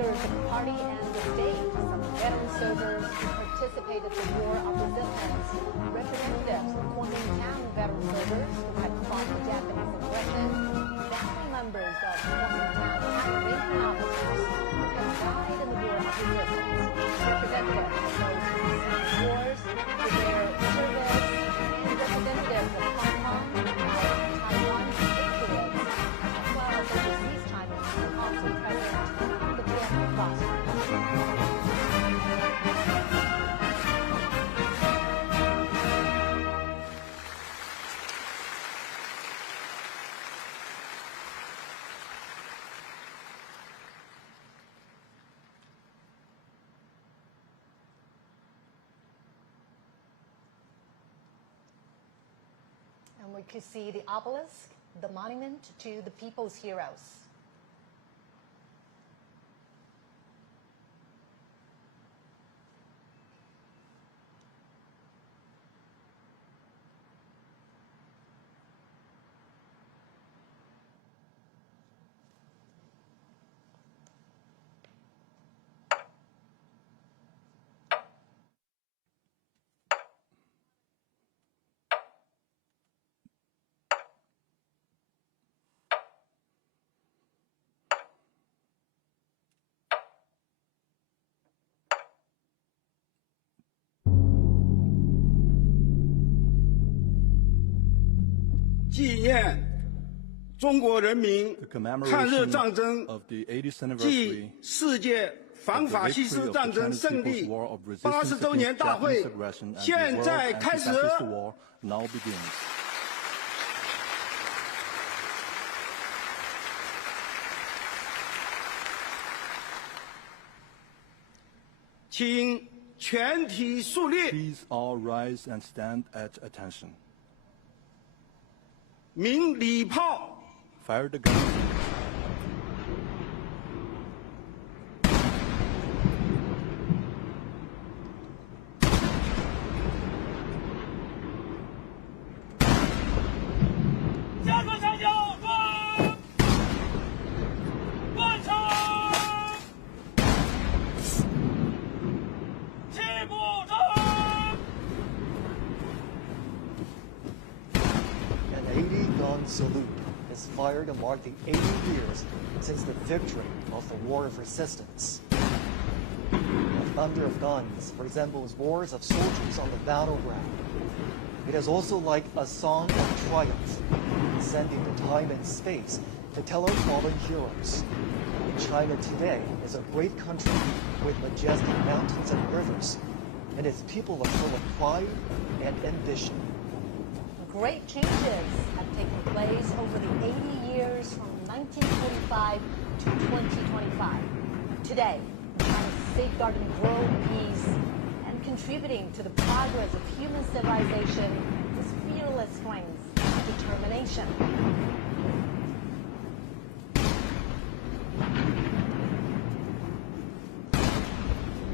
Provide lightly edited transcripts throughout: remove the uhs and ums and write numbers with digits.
leaders of the party and the state, some veteran soldiers who participated in the war of resistance, representatives of Kuomintang veteran soldiers who had fought the Japanese aggression, family members of Kuomintang ranking officers who had died in the war of resistance, representatives of those who received wars for their service, and representatives of Hong Kong, Taiwan patriots, as well as overseas Chinese who were also present in the Vietnam crossing. And we could see the obelisk, the monument to the people's heroes. The commemoration of the 80th anniversary of the victory of the Chinese People's War of Resistance against Japanese aggression and the World Anti-Fascist War now begins. Please all rise and stand at attention. Fire the gun. Salute is fired to mark the 80 years since the victory of the War of Resistance. The thunder of guns resembles roars of soldiers on the battleground. It is also like a song of triumph, sending the time and space to tell our fallen heroes. China today is a great country with majestic mountains and rivers, and its people are full of pride and ambition. Great changes have taken place over the 80 years from 1945 to 2025. Today, China is safeguarding growing peace and contributing to the progress of human civilization with fearless strength and determination.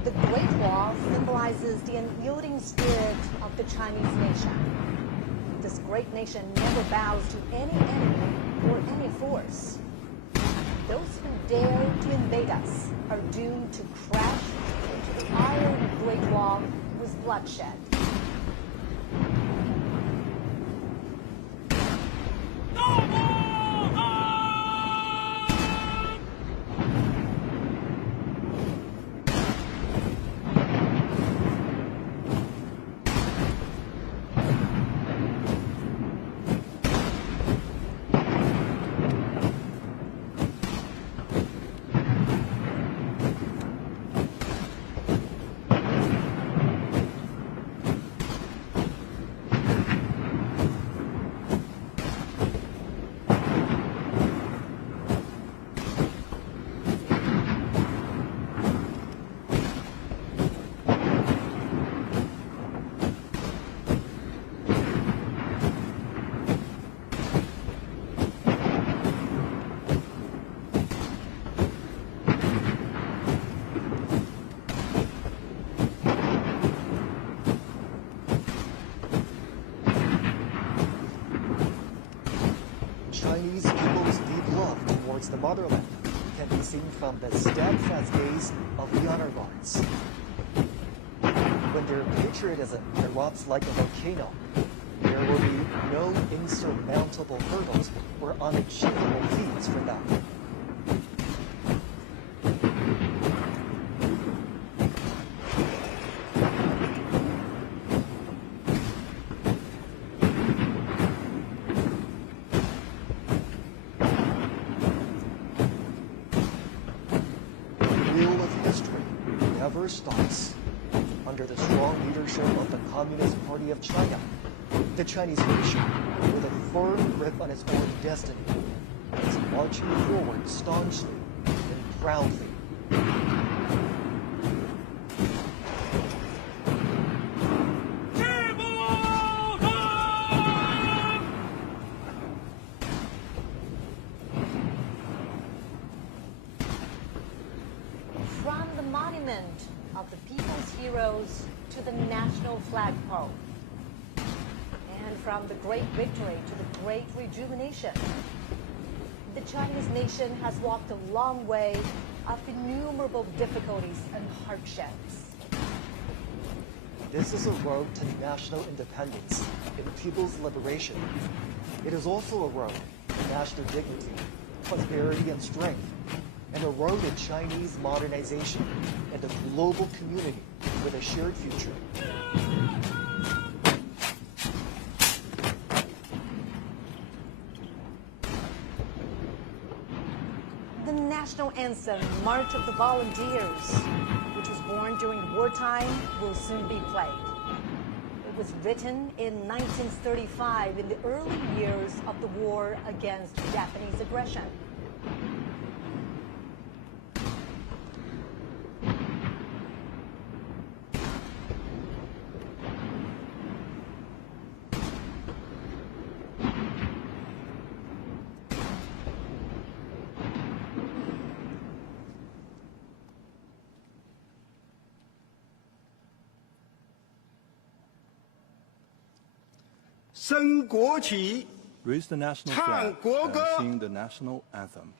The Great Wall symbolizes the unyielding spirit of the Chinese nation. This great nation never bows to any enemy or any force. Those who dare to invade us are doomed to crash into the iron Great Wall with bloodshed. Chinese people's deep love towards the motherland can be seen from the steadfast gaze of the honor guards. When their patriotism erupts like a volcano, there will be no insurmountable hurdles or unachievable feats for them. The wheel of history never stops. Under the strong leadership of the Communist Party of China, the Chinese nation, with a firm grip on its own destiny, is marching forward staunchly and proudly. From the monument of the people's heroes to the national flagpole, and from the great victory to the great rejuvenation, the Chinese nation has walked a long way of innumerable difficulties and hardships. This is a road to national independence and people's liberation. It is also a road to national dignity, prosperity, and strength, and a road to Chinese modernization and a global community with a shared future. The national anthem, March of the Volunteers, which was born during wartime, will soon be played. It was written in 1935, in the early years of the war against Japanese aggression. Raise the national flag and sing the national anthem.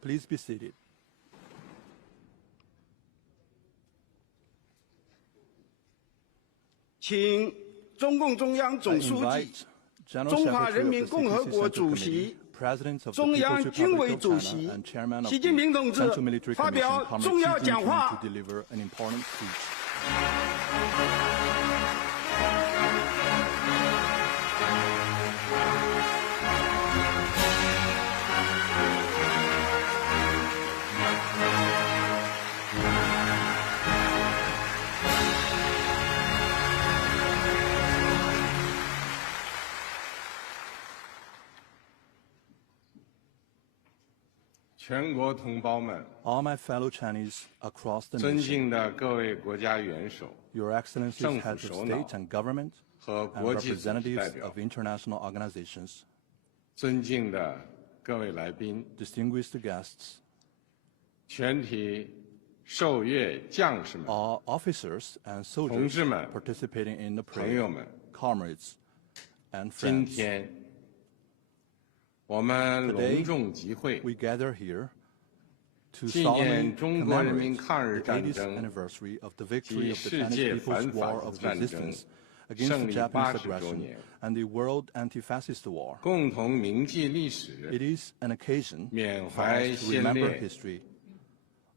Please be seated. I invite General Secretary of the 66th Committee, President of the People's Republic of China and Chairman of the Central Military Commission, Comrade Xi Jinping, to deliver an important speech. 全国同胞们， All my fellow Chinese across the 尊 nation, 敬的各位国家元首 Your Excellencies, 政府 heads of 首脑 state and government, 和 and 国际组织代 representatives 表 of， international organizations, 尊敬的各位来宾， distinguished guests, 全体受阅将士们， all officers and 同 soldiers 志们， participating in the 朋友 parade, 们， comrades and 今 friends. 天我们 Today, 隆重集会， we gather here to 纪 solemnly 念中国人民 commemorate 抗日 the 战 80th 争 anniversary of the victory 及 of the 世 Chinese 界 People's 反法 War 西 of 战争 resistance against 胜 the 利 Japanese 80周 aggression 年， and the World Anti-Fascist War. 共同铭记历史， It is an occasion 缅 for 怀 us to 先 remember 烈， history,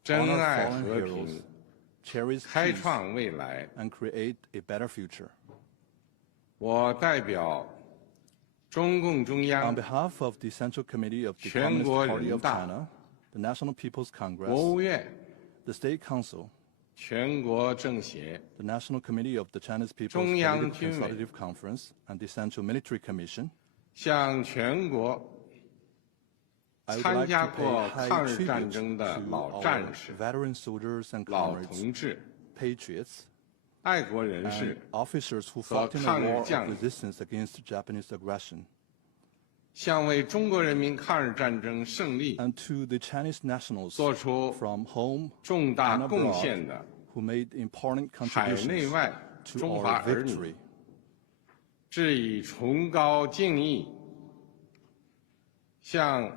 珍 honor 爱 fallen 和 heroes, 平， cherish 开 peace 创未来。 and create a better future. 我代表中共中 On 央、 behalf of the Central Committee of the 全 Communist 国 Party 人 of 大、 China, the National People's 国 Congress, 务院、 the State Council, 全国政协、 the National Committee of the Chinese People's 中央 Political 军委 Consultative Conference, and the Central Military Commission, 向全国 I would 参 like 加 to 过 pay 抗 high 日战 tribute 争的 to 老 our 战士、 veteran soldiers and 老 comrades, 同志、 patriots, 爱国人士 and officers who 和 fought in the 抗日 war 将 of 领， resistance against Japanese aggression, 向为中国人民抗日战争胜利 and to the Chinese nationals 做出 from home 重大 and 贡 abroad 献的 who made important 海内 contributions 外 to 中华 our 儿女 victory. 致以崇高敬意，向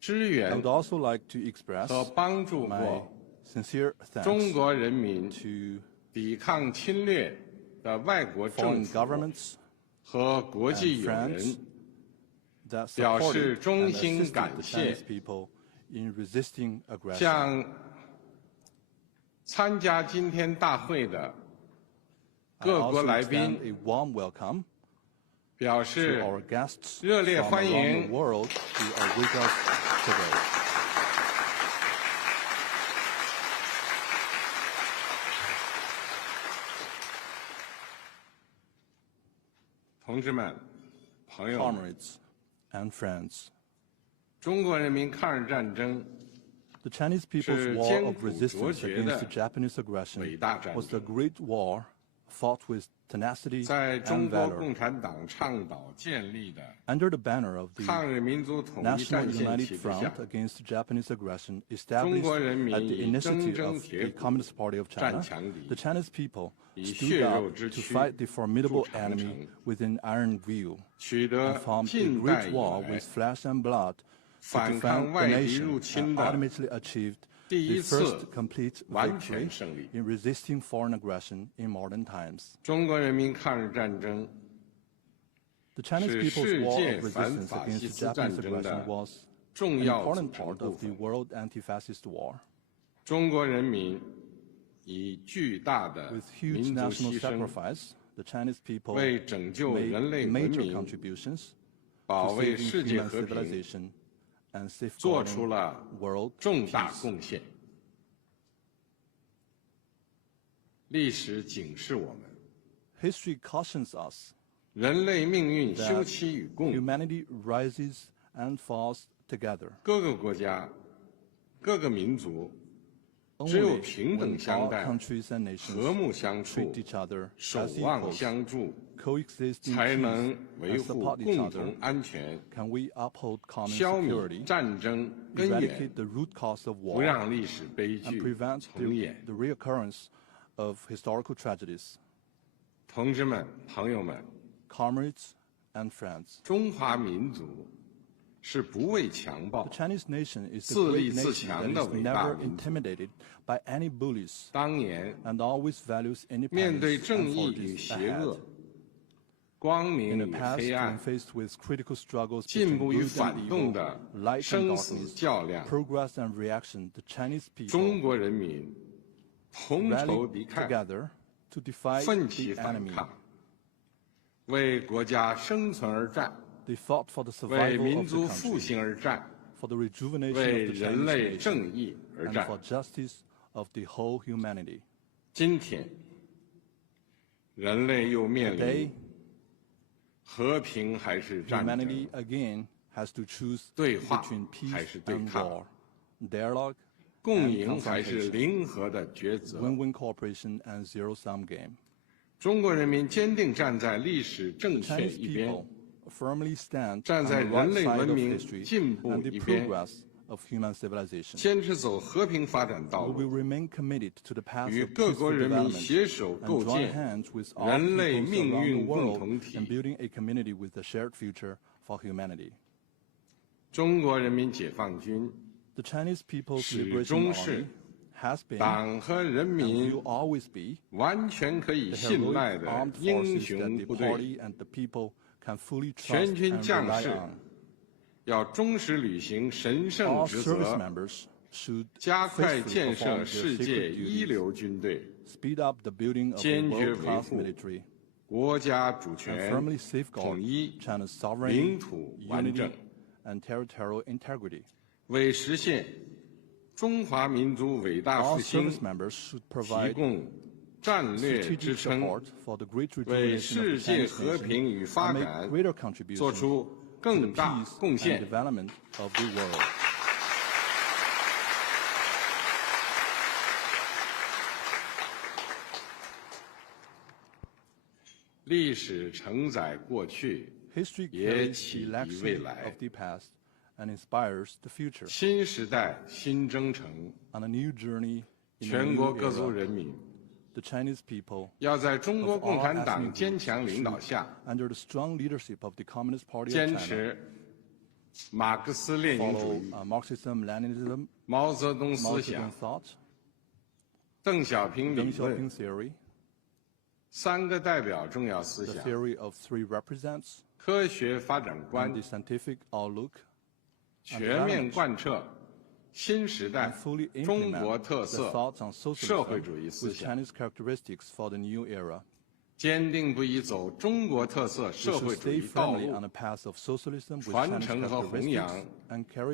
支 I 援 would also like to express 和帮助 my 过 sincere 中 thanks 国人民 to 抵抗侵略的外国政 foreign 府 governments 和国际 and 友 friends 人， that 表示 supported 衷 and 心 assisted 感 the 谢 Chinese people in resisting aggression. 向参加今天大会的 I 各国 also 来 extend 宾 a warm welcome 表 to 示 our guests 热烈 from 欢 around 迎 the world who are with us today. 同志们、朋友们， Comrades and friends, 中国人民抗日战争 the Chinese people's 是 war 艰 of 苦 resistance 卓绝的 against the Japanese aggression 伟大战 was the 争， great war fought with tenacity 在中 and 国 valor 共产党倡导建立的 under the banner of the 抗日民族统一 National 战线 United 旗帜下 Front，against Japanese aggression 中 established 国人民 at the 以铮 initiative 铮 of 铁 the 骨 Communist Party of 战 China, 强敌， the Chinese people 以 stood 血 up 肉之 to 躯 fight the formidable 筑长 enemy 城， within iron view, 取得 and formed a 近代 great 以 war 来 with flesh and blood to 反 defend 抗 the 外敌 nation, 入侵 and 的 ultimately achieved 第 the 一次 first complete 完 victory 全胜利。 in resisting foreign aggression in modern times. 中国人民抗日战争 The Chinese 是 people's 世 war 界 of 反 resistance 法 against 西 the 斯战 Japanese 争 aggression 的 was 重 an 要 important 组成 part 部 of the 分。 world anti-fascist war. 中国人民以巨大的 With huge 民族 national 牺牲， sacrifice, the Chinese people 为拯救 made 人类文 major 明、 contributions 保 to 卫 saving 世界 human 和平 civilization and 做出 safeguarding 了 world 重大 peace. 贡献。历史警示我们， History cautions us 人类命运 that 休戚与共， humanity rises and falls together. 各个国家、各个民族只 Only 有平等 when 相 all 待、 countries and nations 和睦相处 treat、each other 守 as 望 equals, 相助， coexist in 才 peace, 能维 and 护 support each 共 other, 同安全， can we uphold common 消弭 security, 战争根源， eradicate the root cause of 不 war, 让历史悲 and 剧 prevent 重演。 the reoccurrence of historical tragedies. 同志们、朋友们， Comrades and friends, 中华民族是不畏强暴 the，Chinese nation is the 自立 great 自 nation 强 that 的 is 伟大 never 民族。 intimidated by any bullies 当年 and always values 面对 independence 正 and 义与 forges 邪恶 ahead.、光 In 明 the 与 past, 黑暗、 when faced with critical struggles 进 between 步与 good 反 and 动 evil, 的 light and 生死 darkness, 较量， progress and reaction, the Chinese 中 people 国人民同仇敌 rallied 忾， together to defy 奋起 the 反 enemy. 抗，为国家生存而战， They fought for the 为 survival 民 of 族 the 复 country, 兴而战， for the rejuvenation 为 of the 人 Chinese 类 nation, 正义而 and 战。 for justice of the whole humanity. 今天，人类又面 Today, 临和平还是战争 humanity again has to choose 对话 between peace 还是对 and 抗 war, dialogue 共 and 赢还是 confrontation, 零和的抉择。 win-win cooperation and zero-sum game. 中国人民坚定站在历史正确 Chinese 一边， people firmly stand 站 on 在 the 人 right 类 side 文 of 明 history 进步 and the 一边， progress of human civilization. 坚持走和平发展道 We will 路， remain committed to the path 与 of 各国 peaceful 人民 development 携手 and 构 join 建 hands with all 人类 peoples 命 around 运 the 共 world 同体 and。building a community with a shared future for humanity. 中国人民解放军 The Chinese People's 始 Liberation 终是 Army has been 党和人 and 民 will always be 完全可以 the 信赖 heroic 的 armed 英 forces that 雄 the 部队， party and the people can fully trust 全军 and 将 rely 士 on. 要忠实履行神圣 All 职 service 责， members 加快建设世界一流军队，坚决维护国家主权、统一、领土完整，为实现中华民族伟大复兴提供战略支撑，为世界和平与发展做出更大贡献。历史承载过去，也启迪未来。新时代新征程，全国各族人民要在中国共产党坚强领导下，坚持马克思列宁主义、毛泽东思想、邓小平理论、三个代表重要思想、科学发展观，全面贯彻新时代中国特色社会主义思想，坚定不移走中国特色社会主义道路，传承和弘扬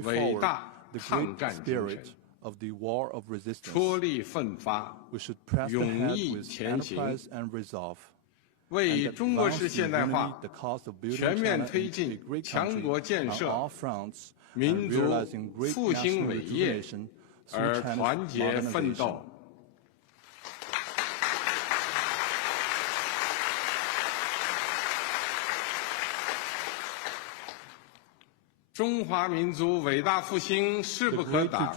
伟大抗战精神，出力奋发，勇毅前行，为中国式现代化全面推进强国建设、民族复兴伟业而团结奋斗。中华民族伟大复兴势不可挡，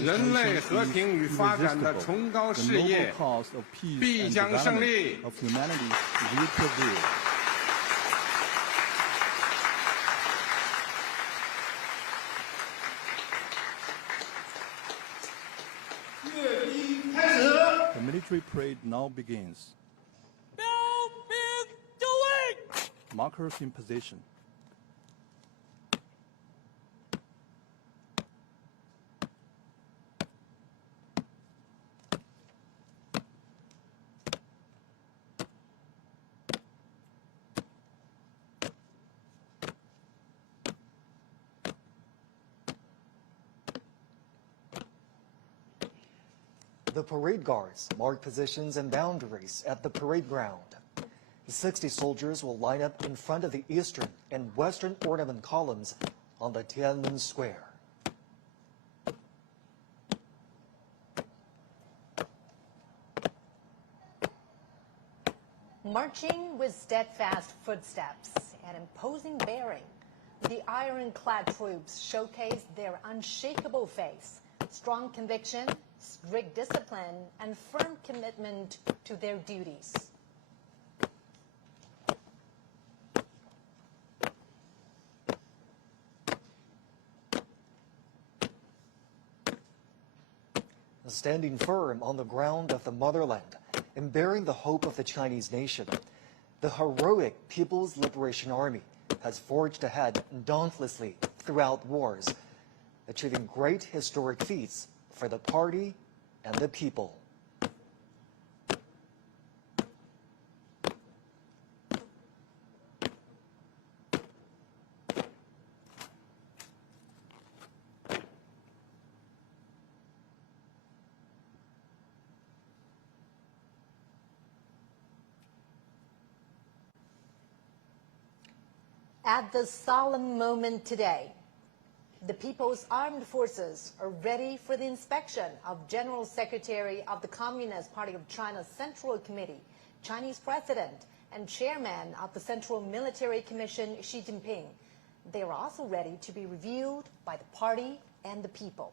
人类和平与发展的崇高事业必将胜利。The military parade now begins. Markers in position. The parade guards mark positions and boundaries at the parade ground. The 60 soldiers will line up in front of the eastern and western ornament columns on the Tiananmen Square. Marching with steadfast footsteps and imposing bearing, the ironclad troops showcase their unshakable faith, strong conviction, strict discipline, and firm commitment to their duties. Standing firm on the ground of the motherland and bearing the hope of the Chinese nation, the heroic People's Liberation Army has forged ahead dauntlessly throughout wars, achieving great historic feats for the party and the people. At this solemn moment today, the People's Armed Forces are ready for the inspection of General Secretary of the Communist Party of China's Central Committee, Chinese President, and Chairman of the Central Military Commission, Xi Jinping. They are also ready to be reviewed by the party and the people.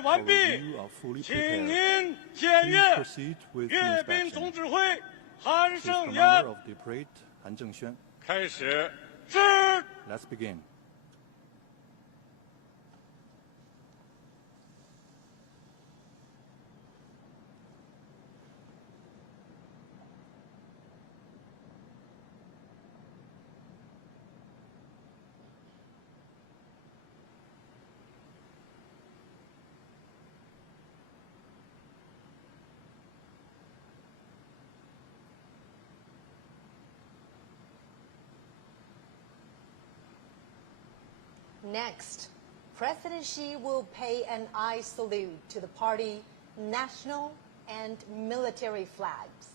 完毕，请您检阅阅兵总指挥韩盛言。开始。是。Let's begin. Next, President Xi will pay an eye salute to the party national and military flags.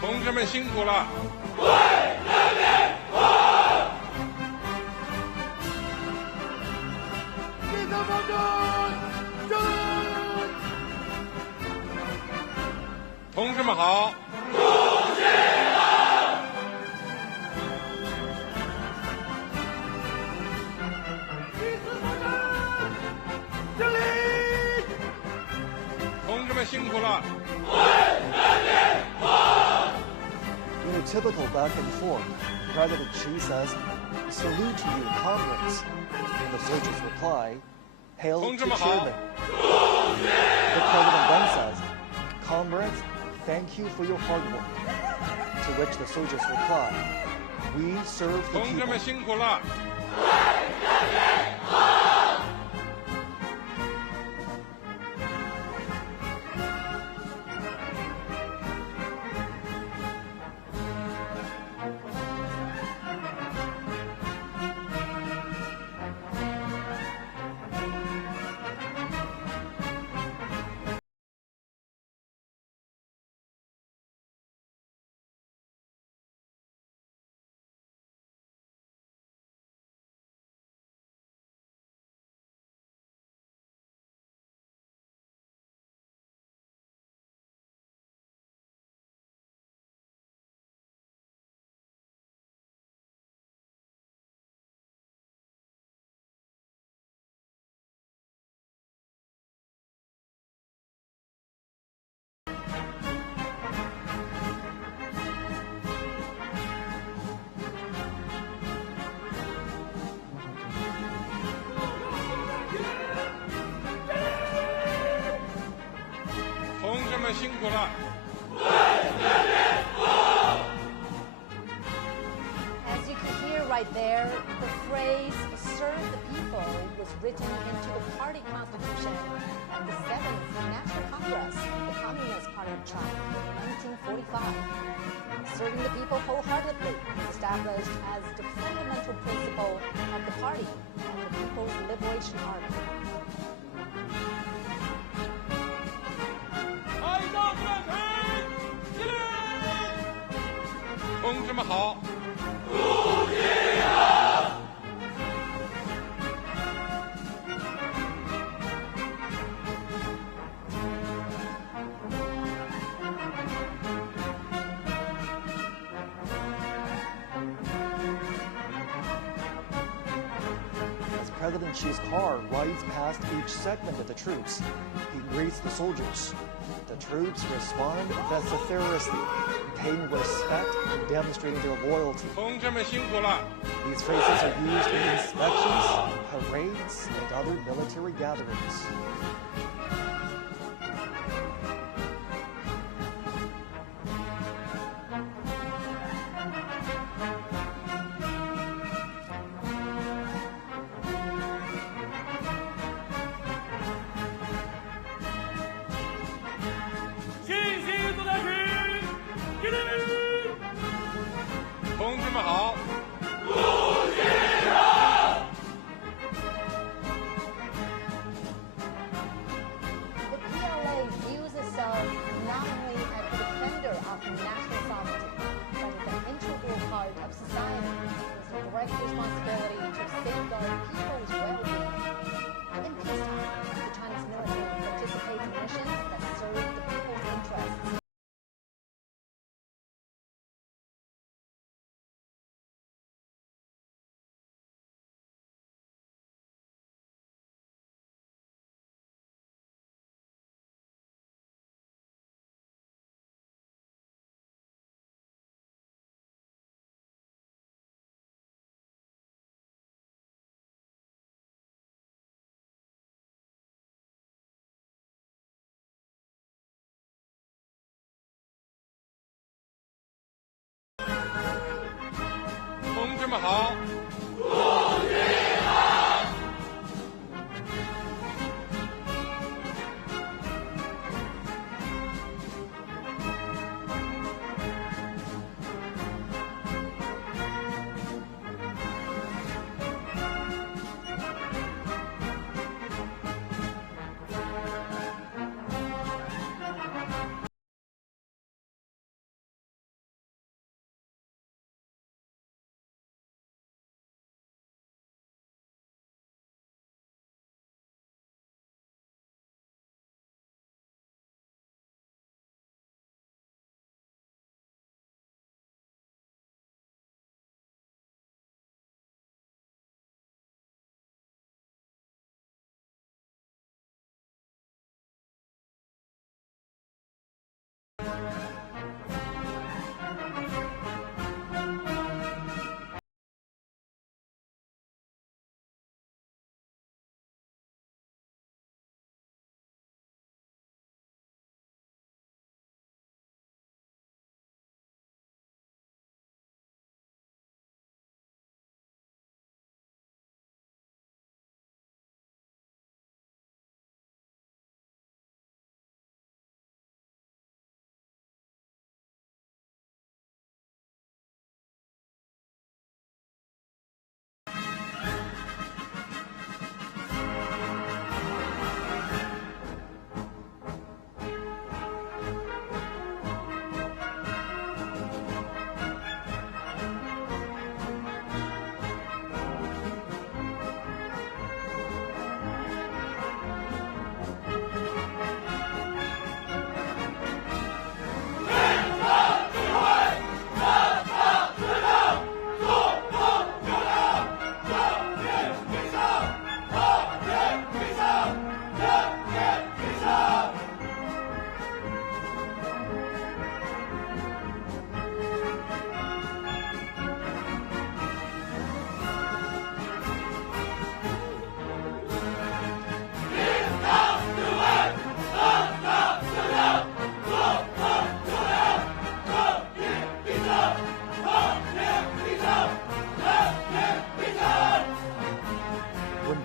同志们辛苦了！为人民服务！同志们好！同志好！同志们辛苦了！为人民服务！ In a typical back and forth, President Xi says, "Salute to you, comrades." And the soldiers reply, "Hail to chairman." The president then says, "Comrades, thank you for your hard work." To which the soldiers reply, "We serve the 同志们 people." 辛苦了！ 同志们辛苦了！ As you can hear right there, the phrase "serve the people" was written into the party constitution at the 7th National Congress of the Communist Party of China in 1945. Serving the people wholeheartedly was established as the fundamental principle of the party and the People's Liberation Army. 同志们好！ As President Xi's car rides past each segment of the troops, he greets the soldiers. The troops respond vociferously, paying respect and demonstrating their loyalty. 同志们辛苦了。 These phrases are used in inspections, parades, and other military gatherings. The PLA views itself not only as the defender of national sovereignty, but as an integral part of society with a direct responsibility to safeguard people's well-being. In peacetime, the Chinese military participates in missions that serve the people's interests.同志们好。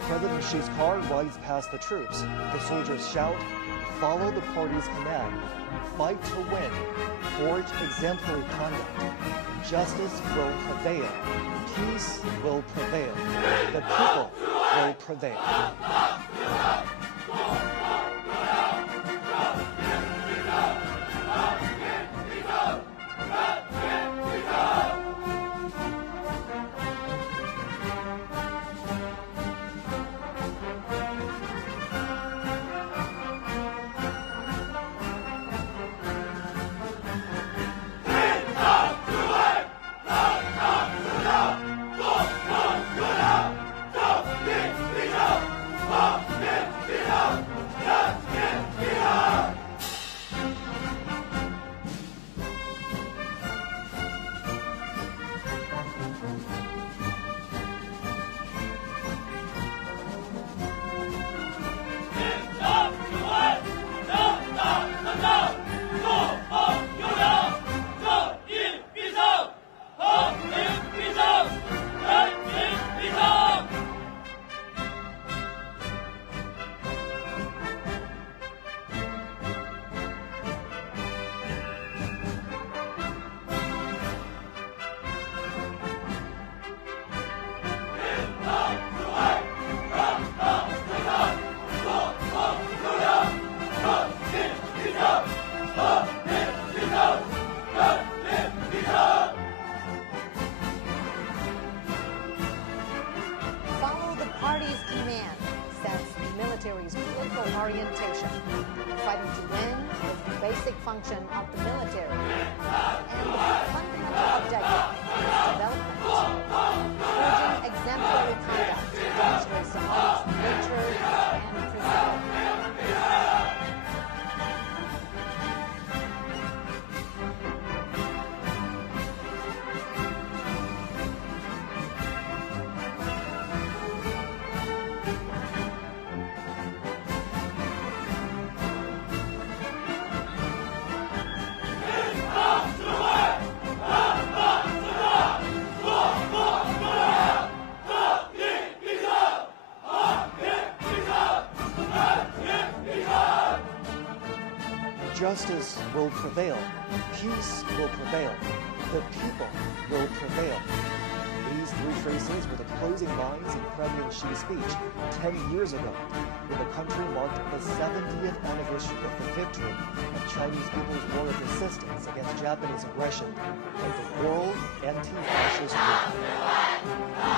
President Xi's car rides past the troops. The soldiers shout, "Follow the party's command. Fight to win. Forge exemplary conduct. Justice will prevail. Peace will prevail. The people will prevail." Wow! basic function of the military, and the fundamental objective is development. Forging exemplary conduct demonstrates the artist's nature and precision. Justice will prevail. Peace will prevail. The people will prevail. These three phrases were the closing lines in President Xi's speech 10 years ago, when the country marked the 70th anniversary of the victory of Chinese people's war of resistance against Japanese aggression and the World Anti-Fascist Movement.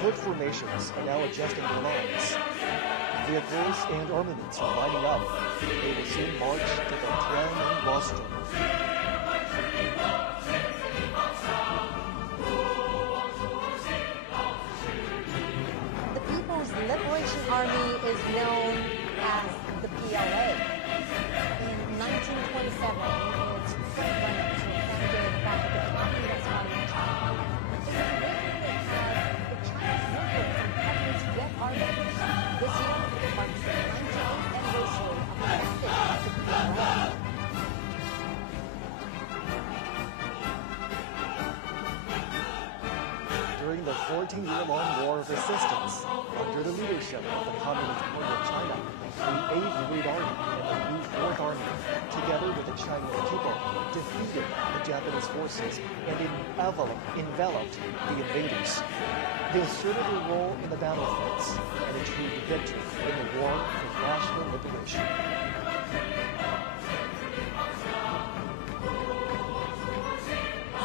Foot formations are now adjusting their lines. Vehicles and armaments are lining up. They will soon march to the Tiananmen rostrum. The People's Liberation Army is known as the PLA. In 1927, its frontrunners were founded by the Communist Party of China. It was originally called the Chinese Workers and Peasants Red Army. This year marks the 98th anniversary of the founding of the PLA. During the 14-year-long war of resistance, under the leadership of the Communist Party of China, the 8th Red Army and the new 4th Army, together with the Chinese people, defeated the Japanese forces and enveloped the invaders. They asserted their role in the battlefields and achieved victory in the War for National Liberation.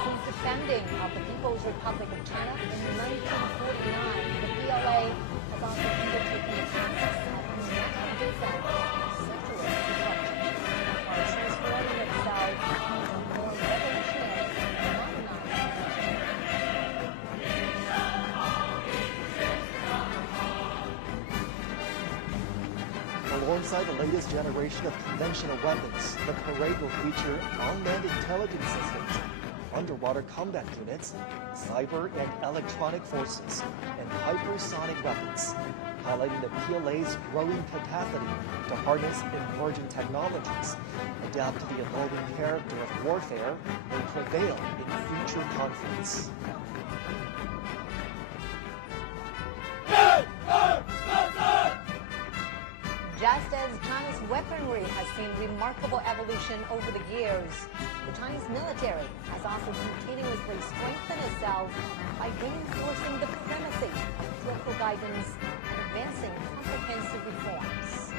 Since the founding of the People's Republic of China in 1949, the PLA has also undertaken tasks of national defense, security construction, while transforming itself into a more revolutionary and modernized Alongside the latest generation of conventional weapons, the parade will feature unmanned intelligence systems, underwater combat units, cyber and electronic forces, and hypersonic weapons, highlighting the PLA's growing capacity to harness emerging technologies, adapt to the evolving character of warfare, and prevail in future conflicts. Just as China's weaponry has seen remarkable evolution over the years, the Chinese military has also continuously strengthened itself by reinforcing the primacy of political guidance and advancing comprehensive reforms.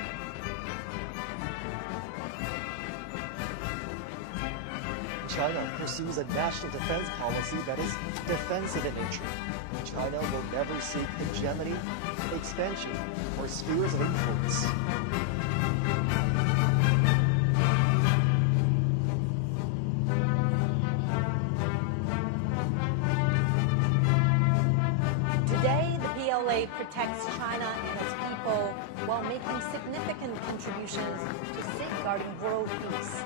China pursues a national defense policy that is defensive in nature. China will never seek hegemony, expansion, or spheres of influence. Today, the PLA protects China and its people while making significant contributions to safeguarding world peace.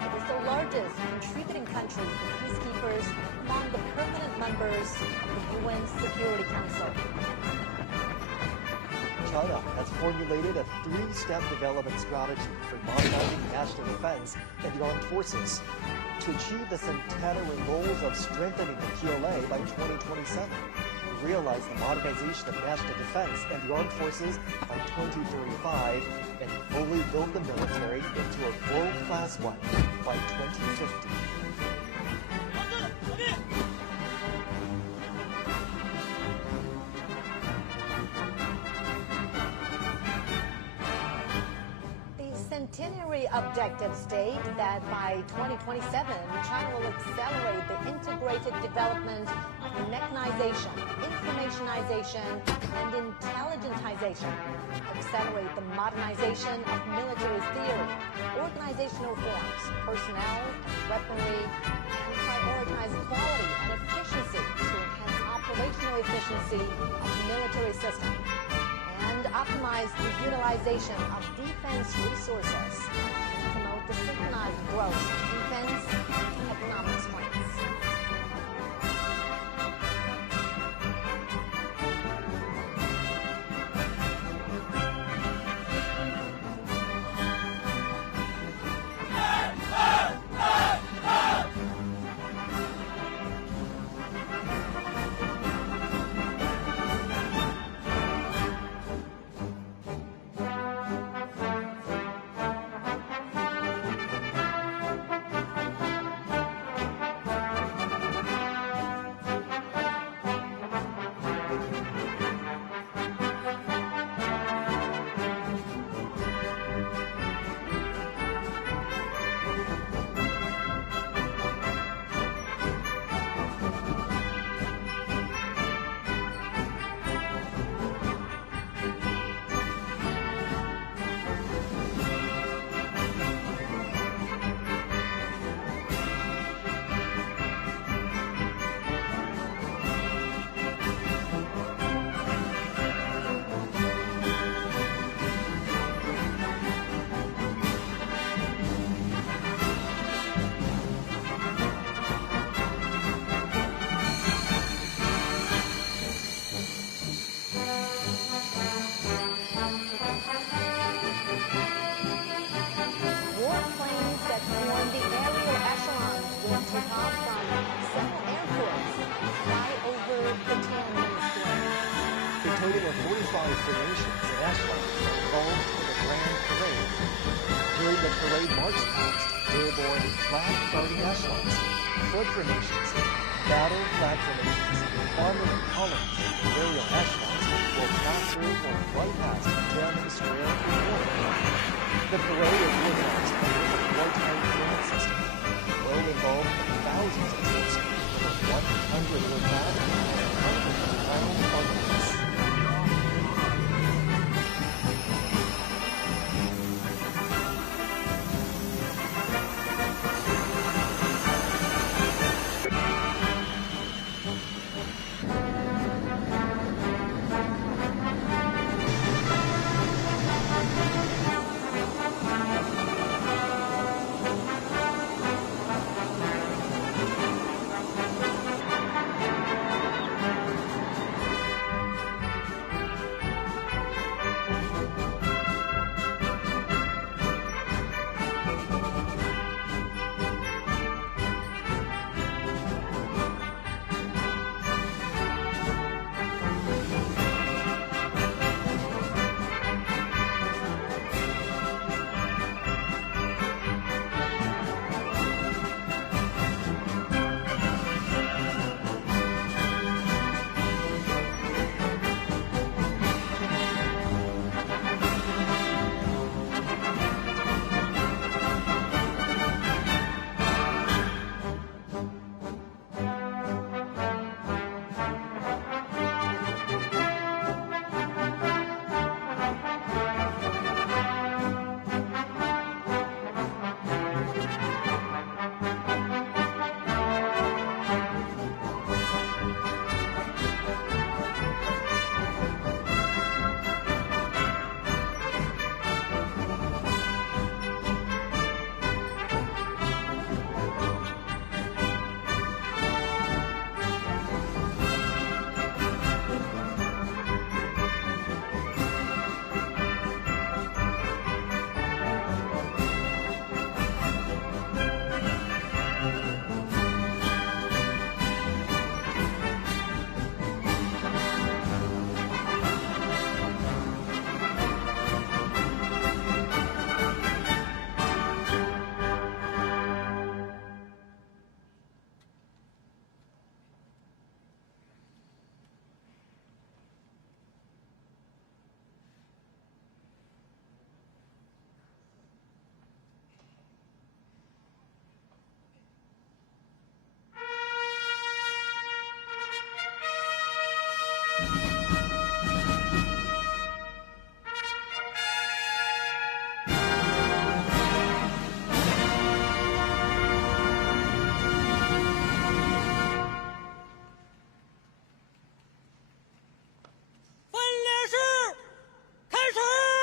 It is the largest contributing country for peacekeepers among the permanent members of the UN Security Council. China has formulated a three-step development strategy for modernizing national defense and the armed forces to achieve the centenary goals of strengthening the PLA by 2027, realize the modernization of national defense and the armed forces by 2035, and fully build the military into a world-class one by 2050. Centenary objectives state that by 2027, China will accelerate the integrated development of mechanization, informationization, and intelligentization, accelerate the modernization of military theory, organizational forms, personnel, and weaponry, and prioritize quality and efficiency to enhance operational efficiency of the military system, and optimize the utilization of defense resources and promote the synchronized growth of defense and economic strengths. Total of 45 formations and astronauts are involved in the The parade marched past airborne flag-guarding echelons, foot formations, battle flag formations, armor and columns, aerial echelons will pass through or fly past Tiananmen Square in order. The parade is organized under the wartime command system. Will involve thousands of troops, over 100 aircraft, and hundreds of final armaments.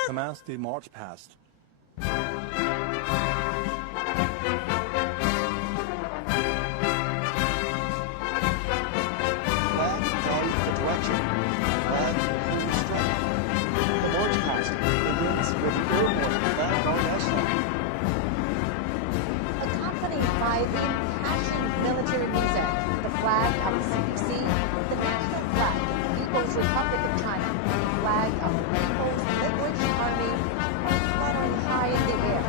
Commence the march past. Flag tells the direction. Flag leads the strength. The march past begins with airborne flag guard echelon. Accompanied by the impassioned military music, the flag of the CPC, the national flag of the People's Republic of China, the flag of the People's Liberation Army, are fluttering high in the air.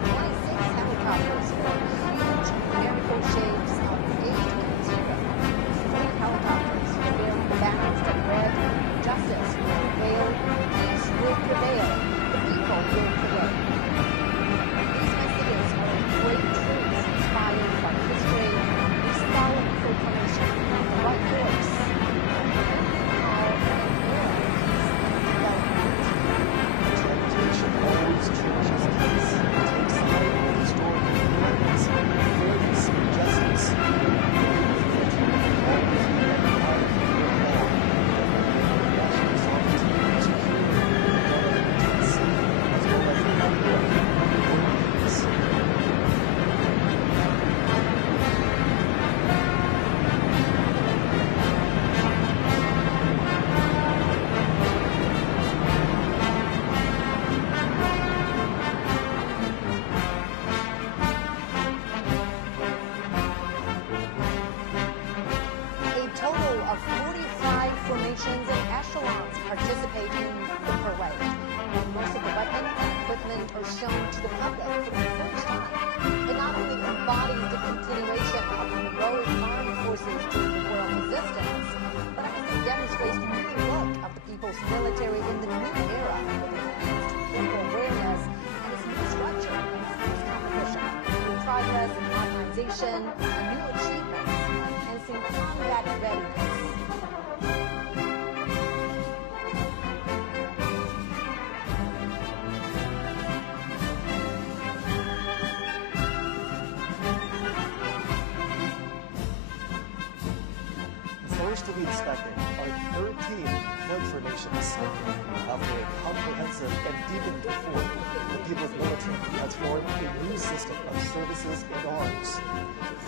26 helicopters form huge numerical shapes of 8 and 0. 4 helicopters bearing banners that read, "Justice will prevail, peace will prevail, the people will prevail." These messages are great truths inspired by history, a solemn proclamation, the right voice celebration and new achievements, enhancing combat readiness. First to be inspected are 13 flag formations. After a comprehensive and deepened reform, the People's Military has formed a new system of services and arms.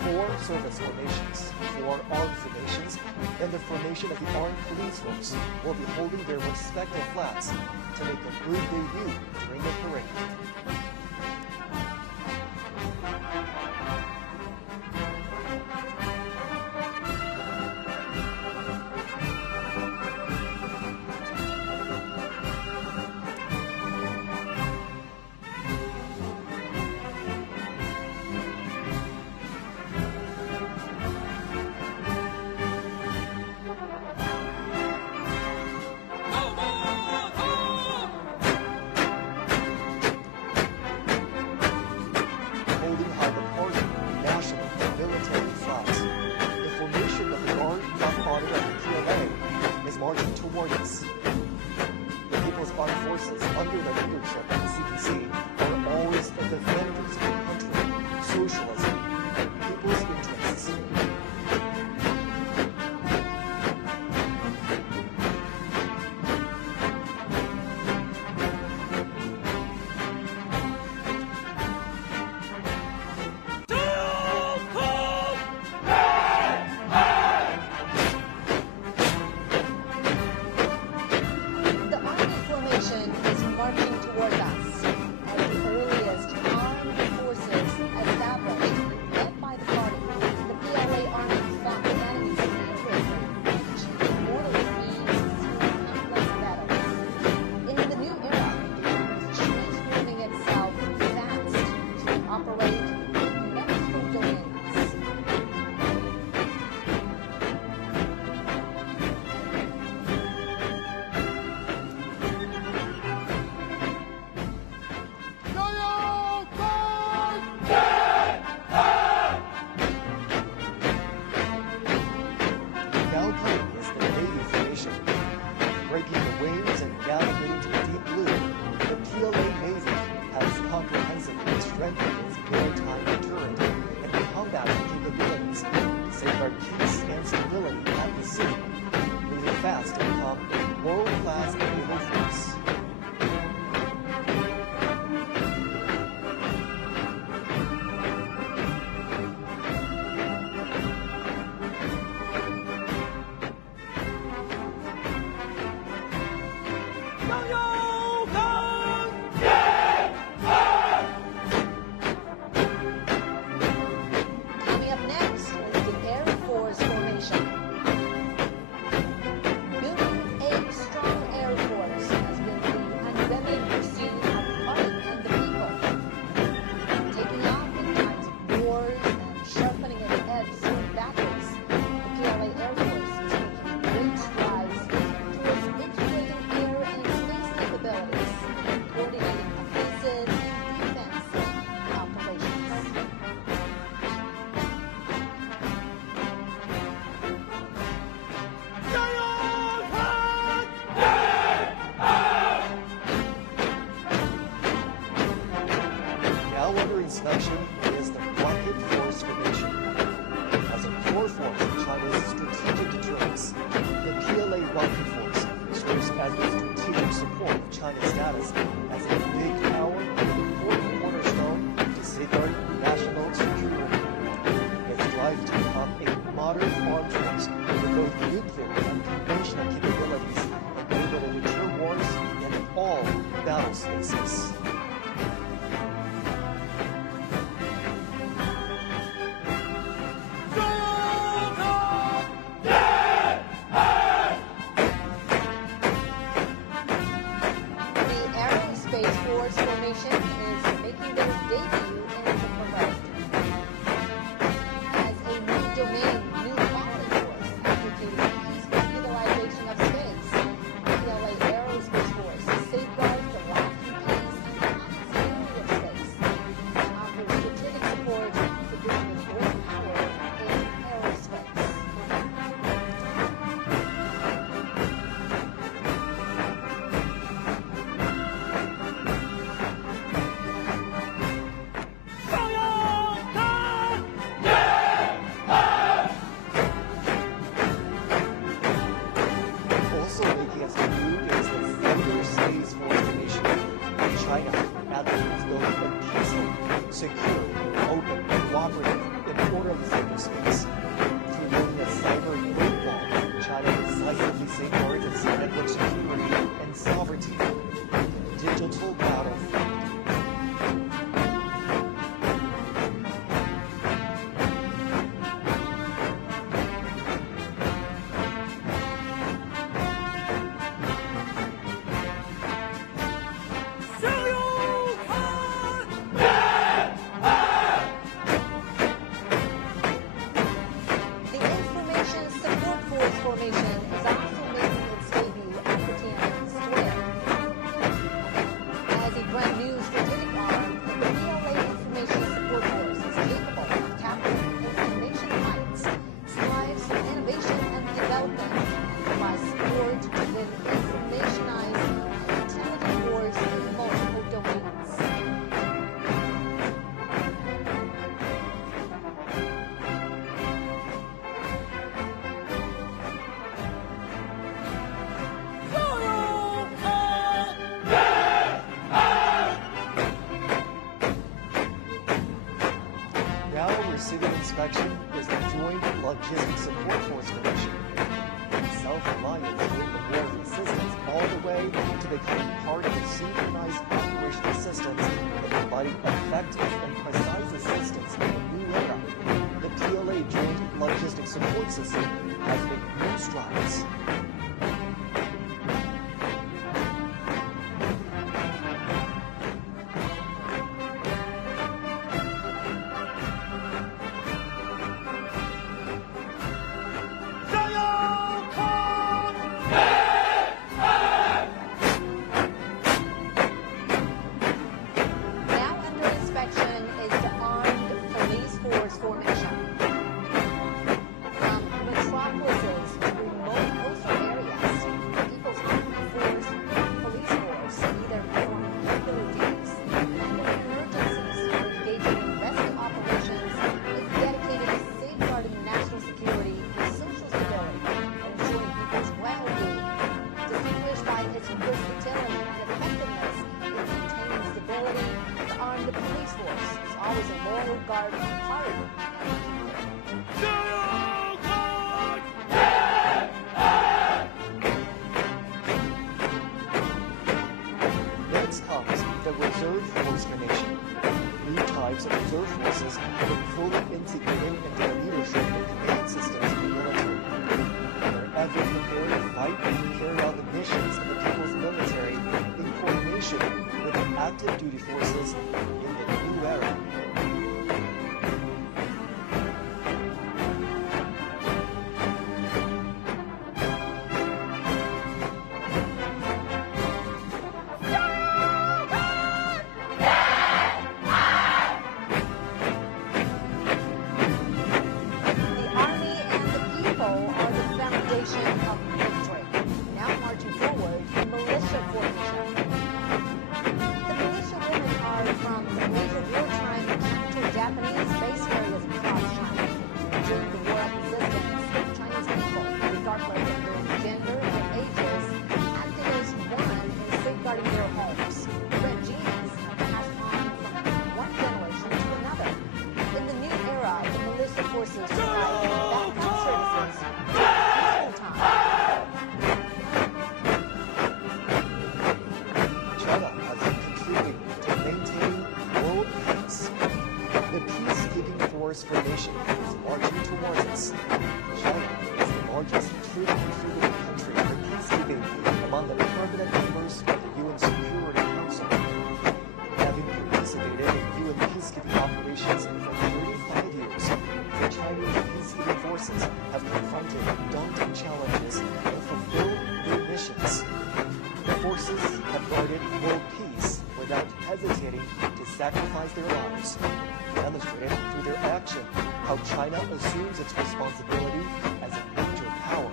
4 service formations, 4 armed formations, and the formation of the armed police force will be holding their respective flags to make a good debut during the parade. inspection is the rocket force formation. As a core force of China's strategic deterrence, the PLA rocket force serves as the strategic support of China's status as a big power and an important cornerstone to safeguard national security. Its drive to become a modern armed force with both nuclear and conventional capabilities enable to deter wars in all battle spaces. become part of synchronized operational assistance and providing effective and precise assistance in the new era. The PLA Joint Logistics Support System has made new strides. Next comes the reserve force formation. New types of reserve forces have been fully integrated into the leadership and command systems of the military. They're ever prepared to fight and carry out the missions of the people's military in coordination with the active duty forces in the new era. Formation is marching towards us. China is the largest truly contributing country for peacekeeping among the permanent members of the UN Security Council. Having participated in UN peacekeeping operations for 35 years, the Chinese peacekeeping forces have confronted daunting challenges and fulfilled their missions. The forces have guarded world peace without hesitating to sacrifice their lives, demonstrated through their action how China assumes its responsibility as a major power,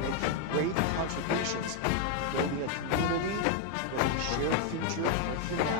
making great contributions to building a community with a shared future of humanity.